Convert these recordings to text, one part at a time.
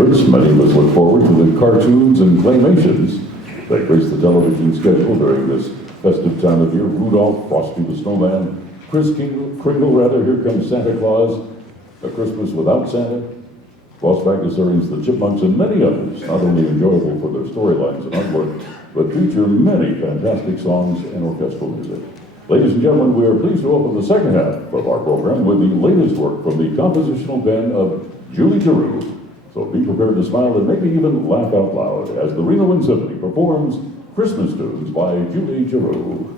favorites, many of us look forward to the cartoons and claymations that grace the television schedule during this festive time of year. Rudolph, Frosty the Snowman, Kringle, Here Comes Santa Claus, A Christmas Without Santa, Lost Back to Surrey's The Chipmunks, and many others, not only enjoyable for their storylines and artwork, but feature many fantastic songs and orchestral music. Ladies and gentlemen, we are pleased to open the second half of our program with the latest work from the compositional pen of Giroux. So be prepared to smile and maybe even laugh out loud as the Reno Wind Symphony performs Christmas Tunes by Giroux.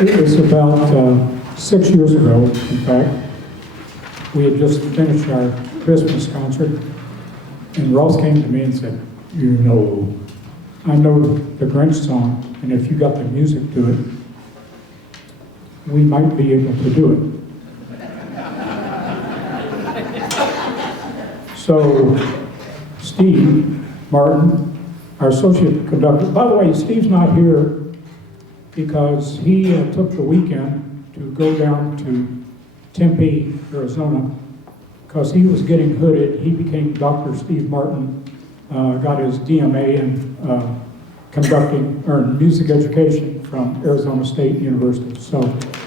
It was about 6 years ago, in fact. We had just finished our Christmas concert, and Ross came to me and said, "You know, I know the Grinch song, and if you got the music to it, we might be able to do it." So Steve Martin, our associate conductor, by the way, Steve's not here because he took the weekend to go down to Tempe, Arizona, because he was getting hooded. He became Dr. Steve Martin, got his DMA in conducting, or music education from Arizona State University. So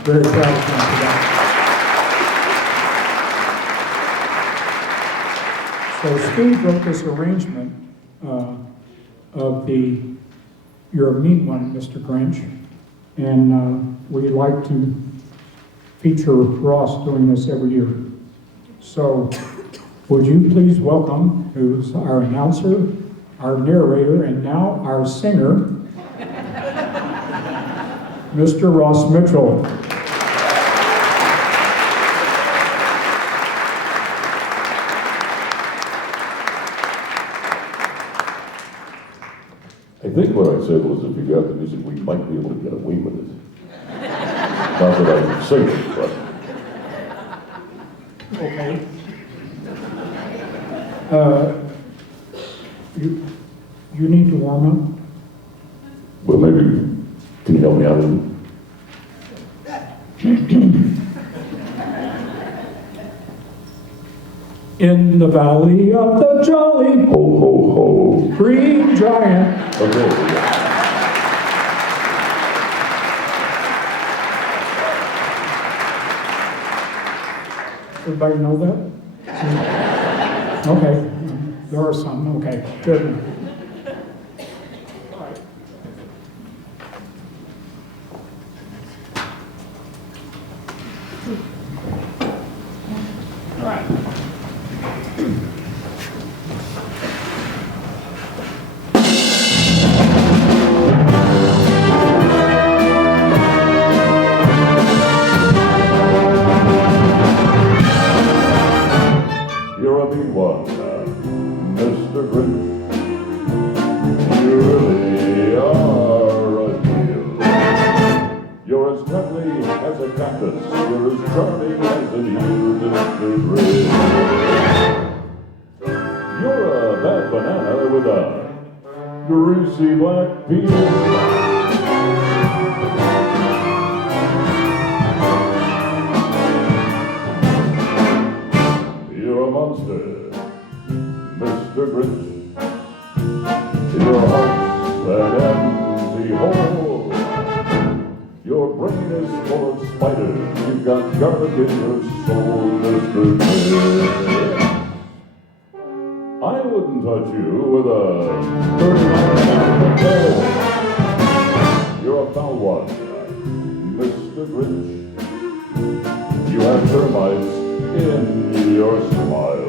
very proud of him for that. So Steve wrote this arrangement of the "You're a Mean One, Mr. Grinch," and we'd like to feature Ross doing this every year. So would you please welcome, who's our announcer, our narrator, and now our singer, Mr. Ross Mitchell. I think what I said was if you got the music, we might be able to get away with it. Not that I can sing it, but... Okay. You need to warm up? Well, maybe, can you help me out with it? In the valley of the jolly Ho, ho, ho. green giant. Okay. Everybody know that? Okay. There are some. Okay. Good. All right. All right. You're a mean one, Mr. Grinch. You really are a deal. You're as cuddly as a cactus. You're as charming as an eel, Mr. Grinch. You're a bad banana with a greasy black peel. You're a monster, Mr. Grinch. Your heart's an empty hole. Your brain is full of spiders. You've got garlic in your soul, Mr. Grinch. I wouldn't touch you with a 39-pound pole. You're a foul one, Mr. Grinch. You have termites in your smile.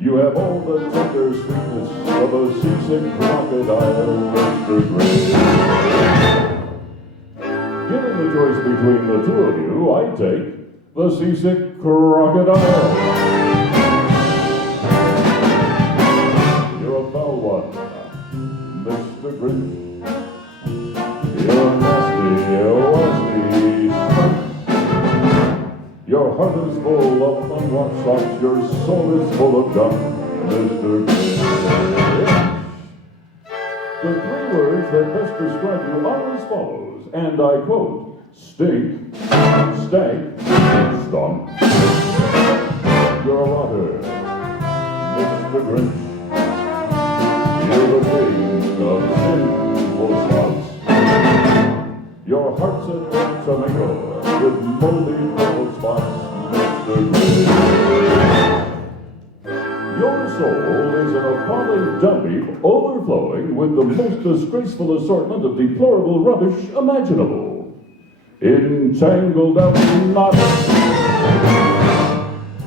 You have all the tender sweetness of a seasick crocodile, Mr. Grinch. Given the choice between the two of you, I take the seasick crocodile. You're a foul one, Mr. Grinch. You're a nasty, nasty. Your heart is full of unwashed socks, your soul is full of gum, Mr. Grinch. The three words that best describe you are as follows, and I quote, stink, stank, stunk. You're a rotter, Mr. Grinch. You're the king of sinful spots. Your heart's a tomato with moldy purple spots, Mr. Grinch. Your soul is an appalling dump heap overflowing with the most disgraceful assortment of deplorable rubbish imaginable. Entangled up knots.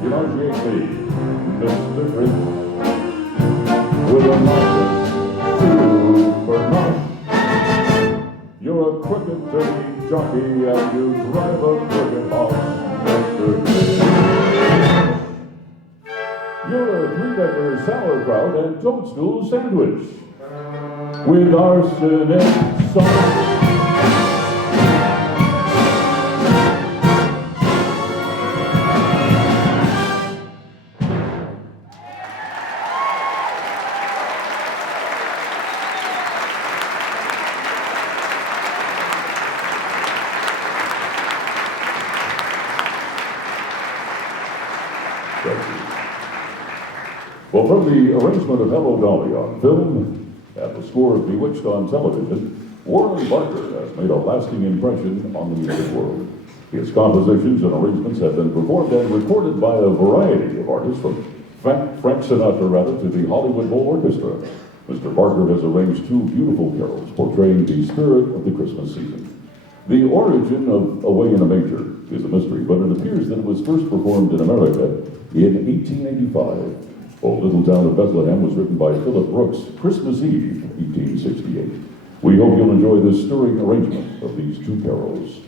Enunciate me, Mr. Grinch, with a nauseous super knot. You're a crooked, dirty, jockey and you drive a crooked horse yesterday. You're a three-decker sauerkraut and toadstool sandwich with arsenic sauce. Well, from the arrangement of Hello Dolly on film and the score of Bewitched on television, Werle has made a lasting impression on the music world. His compositions and arrangements have been performed and recorded by a variety of artists, from Frank Sinatra to the Hollywood Bowl Orchestra. Mr. Barker has arranged two beautiful carols portraying the spirit of the Christmas season. The origin of Away in a Manger is a mystery, but it appears that it was first performed in America in 1885. Oh Little Town of Bethlehem was written by Philip Brooks, Christmas Eve, 1868. We hope you'll enjoy this stirring arrangement of these two carols.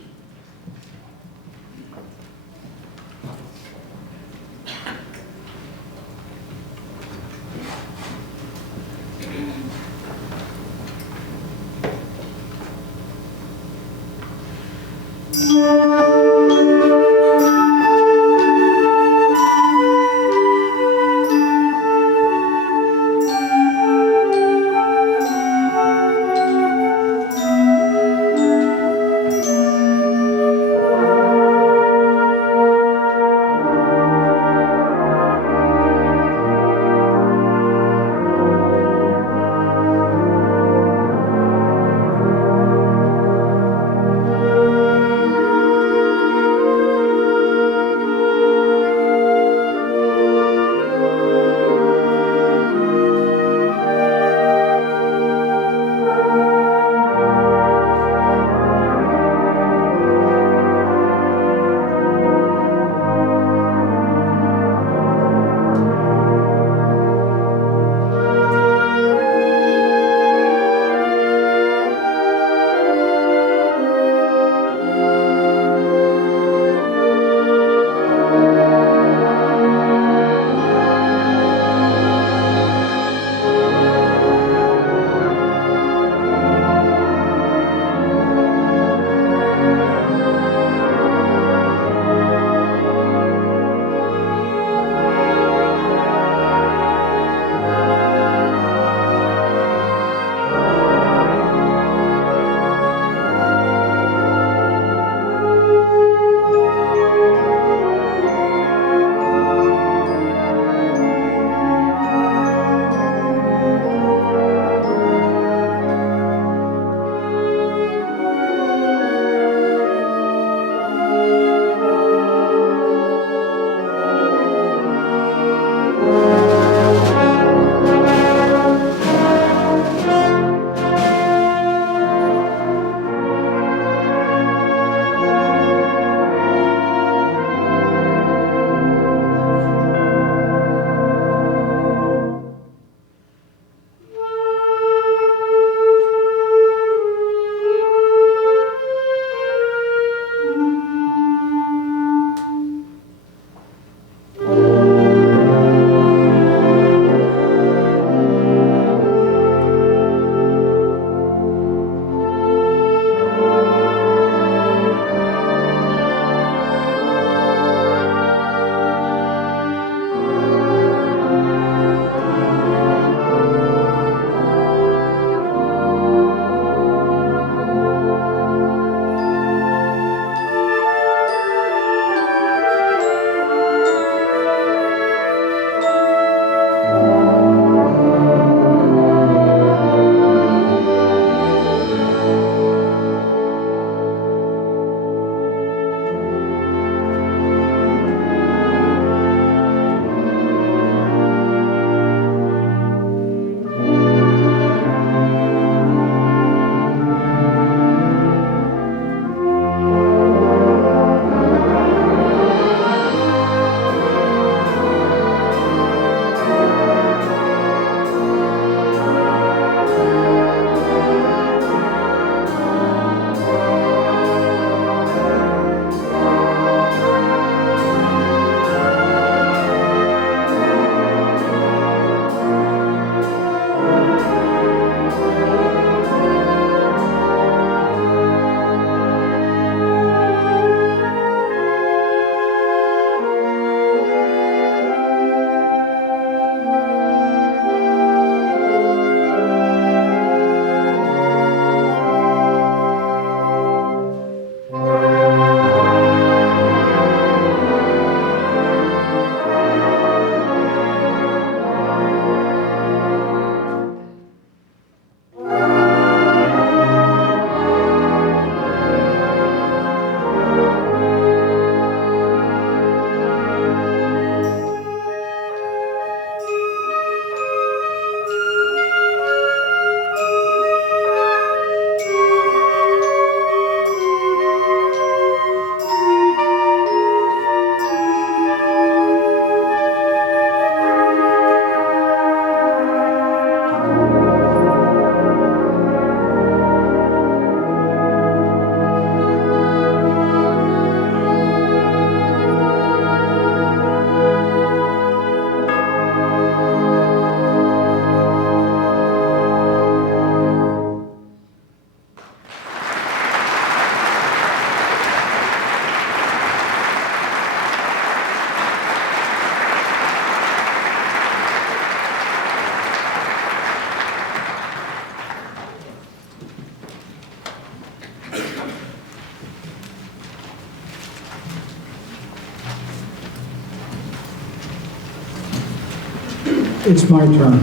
It's my turn.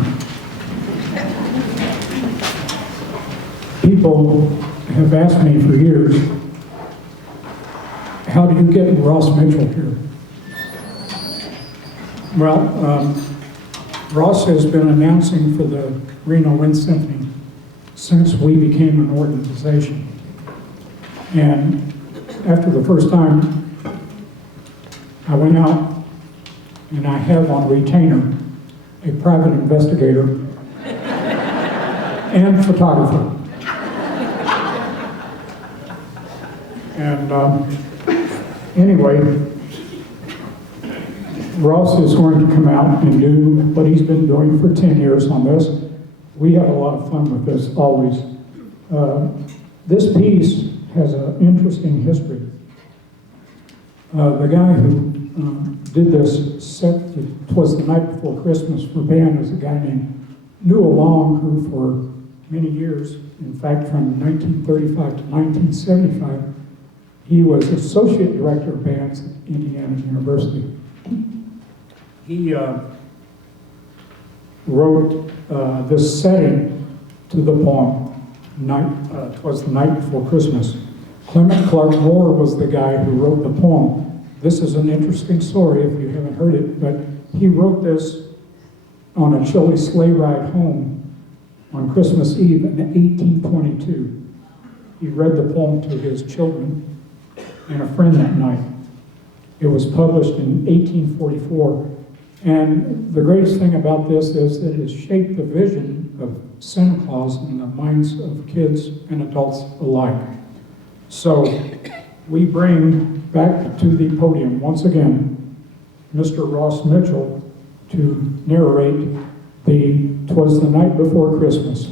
People have asked me for years, how do you get Ross Mitchell here? Well, Ross has been announcing for the Reno Wind Symphony since we became an organization. And after the first time, I went out and I have on retainer a private investigator and photographer. And anyway, Ross is going to come out and do what he's been doing for 10 years on this. We have a lot of fun with this, always. This piece has an interesting history. The guy who did this set, Twas the Night Before Christmas for band, is a guy named Newell, who for many years, in fact from 1935 to 1975, he was associate director of bands at Indiana University. He wrote this setting to the poem, Twas the Night Before Christmas. Clement Clark Moore was the guy who wrote the poem. This is an interesting story if you haven't heard it, but he wrote this on a chilly sleigh ride home on Christmas Eve in 1822. He read the poem to his children and a friend that night. It was published in 1844. And the greatest thing about this is that it has shaped the vision of Santa Claus in the minds of kids and adults alike. So we bring back to the podium once again Mr. Ross Mitchell to narrate the "Twas the Night Before Christmas."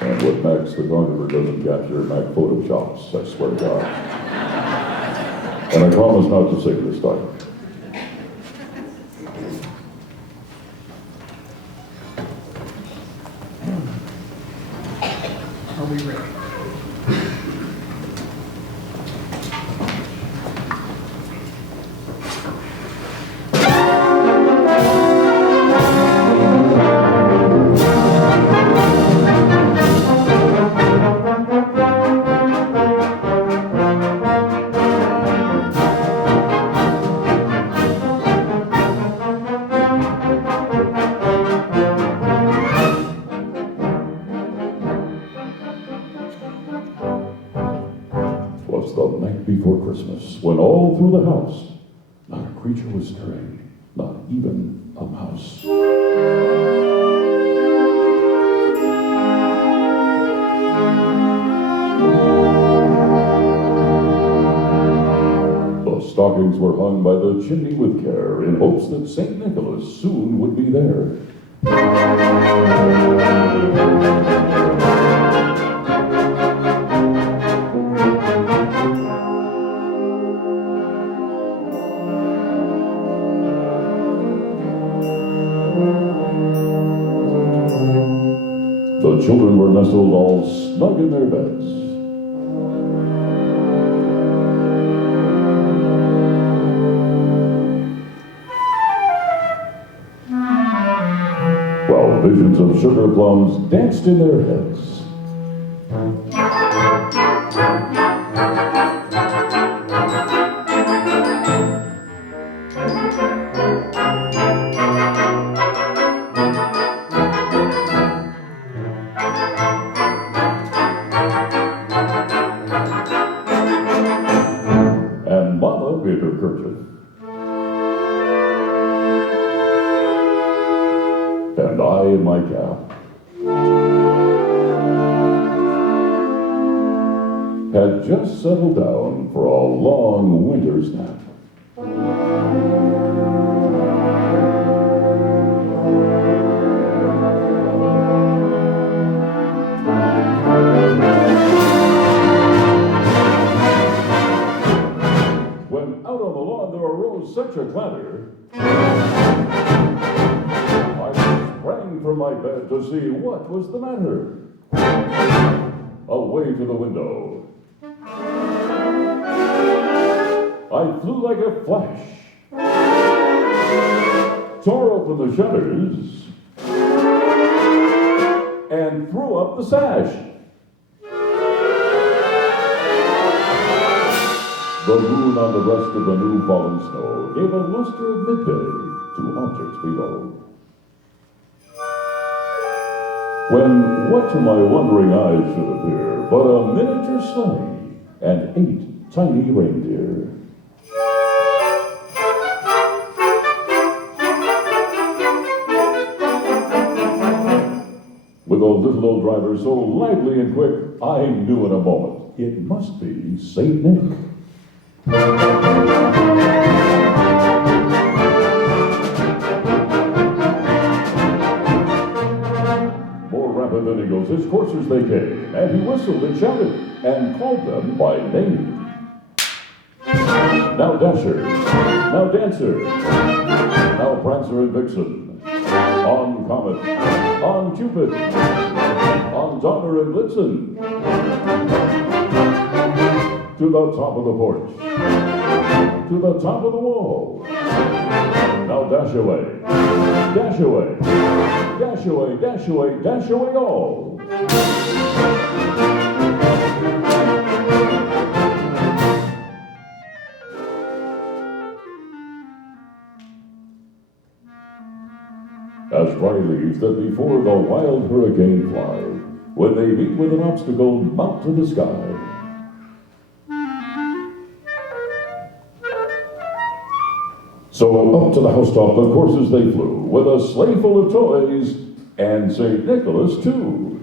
And what Max the photographer doesn't capture, Mac photoshops, I swear to God. And I promise not to sing this time. Are we ready? Before Christmas, when all through the house, not a creature was stirring, not even a mouse. The stockings were hung by the chimney with care, in hopes that St. Nicholas soon would be there. The children were nestled all snug in their beds. While visions of sugar plums danced in their heads. And I in my cap had just settled down for a long winter's nap. When out on the lawn there arose such a clatter, sprang from my bed to see what was the matter. Away to the window. I flew like a flash, tore open the shutters, and threw up the sash. The moon on the breast of the new fallen snow gave a luster of midday to objects below. When what to my wondering eyes should appear but a miniature sleigh and 8 tiny reindeer. With a little old driver so lively and quick, I knew in a moment it must be Saint Nick. More rapid than eagles, his coursers they came, and he whistled and shouted, and called them by name. Now Dasher, now Dancer, now Prancer and Vixen, on Comet, on Cupid, on Donner and Blitzen, to the top of the porch, to the top of the wall. Now dash away, dash away, dash away, dash away, dash away all. As dry leaves that before the wild hurricane fly, when they meet with an obstacle, mount to the sky. So up to the housetop the coursers they flew, with a sleigh full of toys, and St. Nicholas too.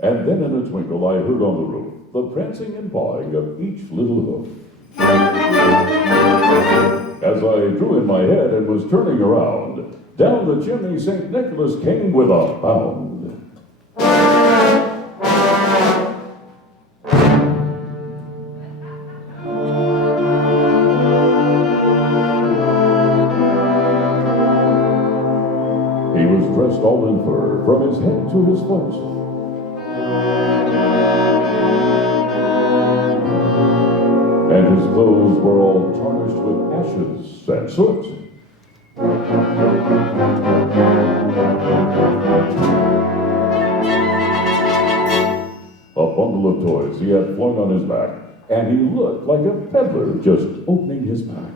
And then in a twinkle I heard on the roof the prancing and pawing of each little hoof. As I drew in my head and was turning around, down the chimney St. Nicholas came with a bound. He was dressed all in fur, from his head to his foot. And his clothes were all tarnished with ashes and soot. A bundle of toys he had flung on his back, and he looked like a peddler just opening his pack.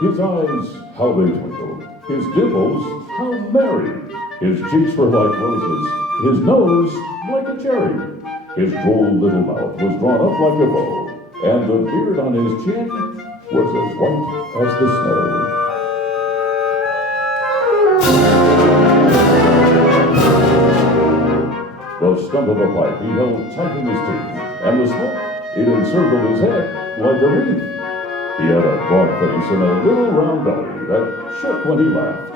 His eyes, how they twinkled. His dimples, how merry. His cheeks were like roses. His nose, like a cherry. His droll little mouth was drawn up like a bow, and the beard on his chin was as white as the snow. The stump of a pipe he held tight in his teeth, and the smoke, it encircled his head like a wreath. He had a broad face and a little round belly that shook when he laughed.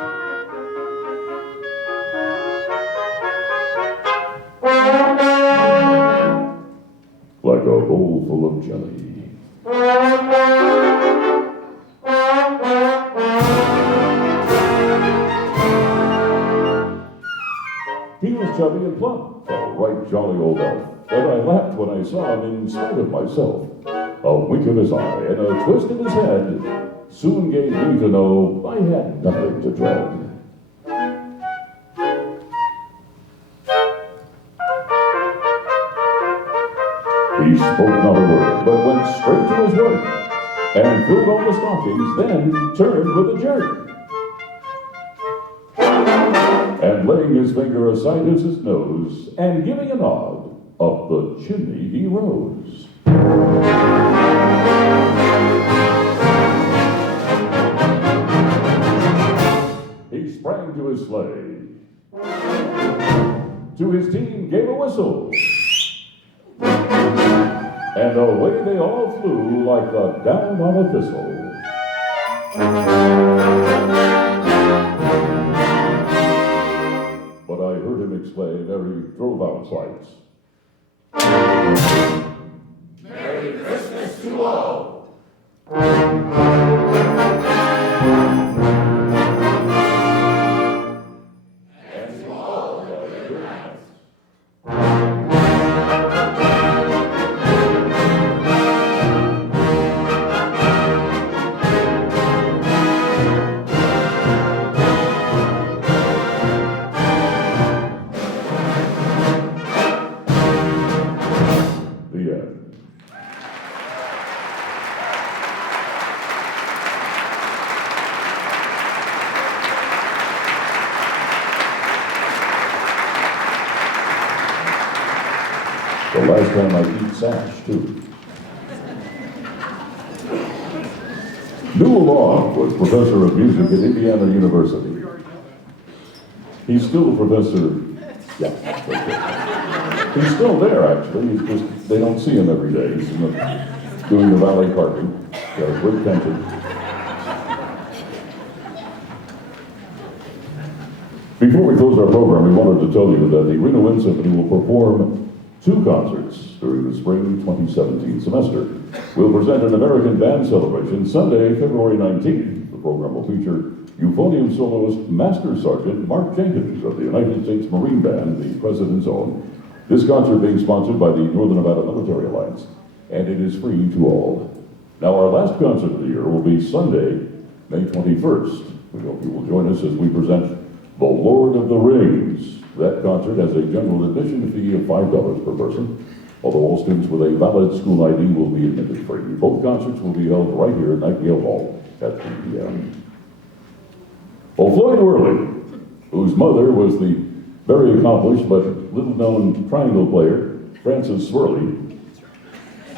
Like a bowl full of jelly. He was chubby and plump, a right jolly old elf, and I laughed when I saw him in spite of myself. A wink of his eye and a twist of his head soon gave me to know I had nothing to dread. He spoke not a word, but went straight to his work, and filled all the stockings, then turned with a jerk. And laying his finger aside of his nose, and giving a nod, up the chimney he rose. He sprang to his sleigh, to his team gave a whistle, and away they all flew like the down on a thistle. But I heard him explain ere he drove Christmas lights. Merry Christmas to all. And to all of your good nights. The end. The last time I eat sash, too. Newell was professor of music at Indiana University. He's still a professor. Yeah, okay. He's still there, actually. He's just, they don't see him every day. He's doing the valet parking. Got a great pension. Before we close our program, we wanted to tell you that the Reno Wind Symphony will perform 2 concerts during the spring 2017 semester. We'll present an American band celebration Sunday, February 19th. The program will feature euphonium soloist Master Sergeant Mark Jenkins of the United States Marine Band, the President's Own. This concert being sponsored by the Northern Nevada Military Alliance, and it is free to all. Now, our last concert of the year will be Sunday, May 21st. We hope you will join us as we present The Lord of the Rings. That concert has a general admission fee of $5 per person, although all students with a valid school ID will be admitted free. Both concerts will be held right here at Nightingale Hall at 3 p.m. Well, Floyd Werle, whose mother was the very accomplished but little-known triangle player, Frances Swirly,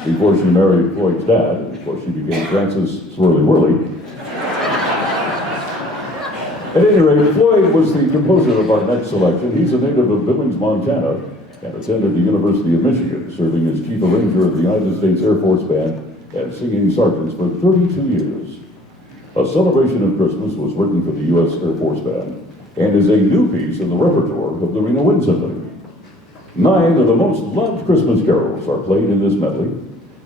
before she married Floyd's dad. Of course, she became Frances Swirly Werle. At any rate, Floyd was the composer of our next selection. He's a native of Billings, Montana, and attended the University of Michigan, serving as chief arranger of the United States Air Force Band and singing sergeants for 32 years. A Celebration of Christmas was written for the U.S. Air Force Band and is a new piece in the repertoire of the Reno Wind Symphony. 9 of the most loved Christmas carols are played in this medley,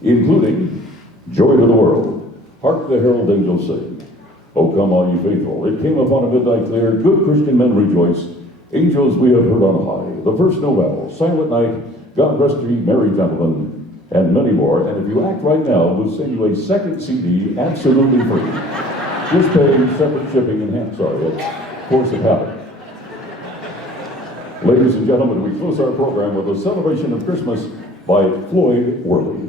including Joy to the World, Hark the Herald Angels Sing, O Come All Ye Faithful, It Came Upon a Midnight Clear, Good Christian Men Rejoice, Angels We Have Heard on High, The First Nowell, Silent Night, God Rest Ye Merry Gentlemen, and many more. And if you act right now, we'll send you a second CD absolutely free. Just pay separate shipping and force of habit. Ladies and gentlemen, we close our program with a Celebration of Christmas by Floyd Werle.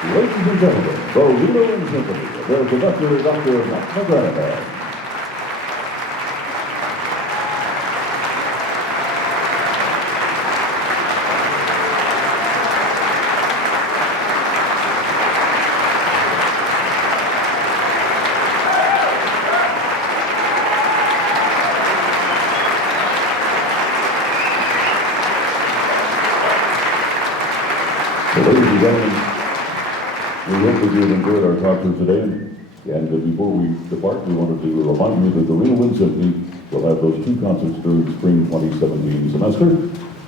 Ladies and gentlemen, the Werle Symphony, their conductor, Dr. Matt McGrath. So, ladies and gentlemen, we hope that you've enjoyed our talk through today. And before we depart, we wanted to remind you that the Werle Symphony will have those two concerts during the spring 2017 semester.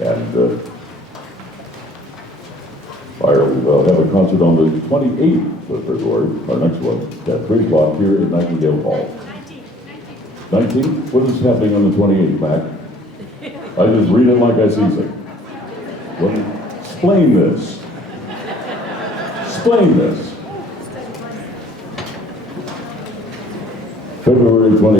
And I'll have a concert on the 28th of February, our next one, at 3 o'clock here in Nightingale Hall. 19th? What is happening on the 28th, Mac? I just read it like I see it. Well, explain this. Explain this. February